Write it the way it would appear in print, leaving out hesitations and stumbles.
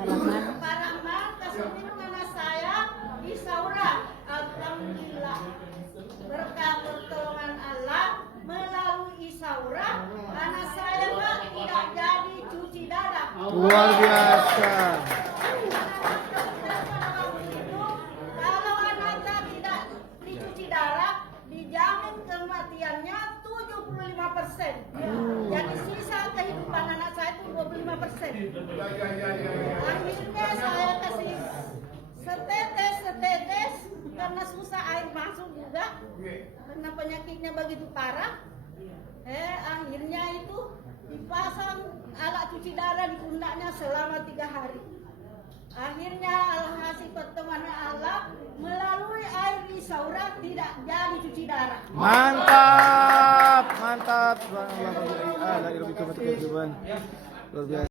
Pak Rahman kasih minum anak saya di Saura. Alhamdulillah berkah pertolongan Allah melalui Saura anak saya Pak tidak jadi cuci darah. Luar biasa. Kalau anaknya tidak dicuci darah, dijamin kematiannya 75%. Jadi sisa kehidupan anak saya itu 25%. Akhirnya saya kasih setetes karena susah air masuk juga, karena penyakitnya begitu parah. Akhirnya itu dipasang alat cuci darah di pundaknya selama 3 hari. Akhirnya alhasil pertemanan Allah melalui air di Saura tidak jadi cuci darah. Mantap, mantap. Luar biasa.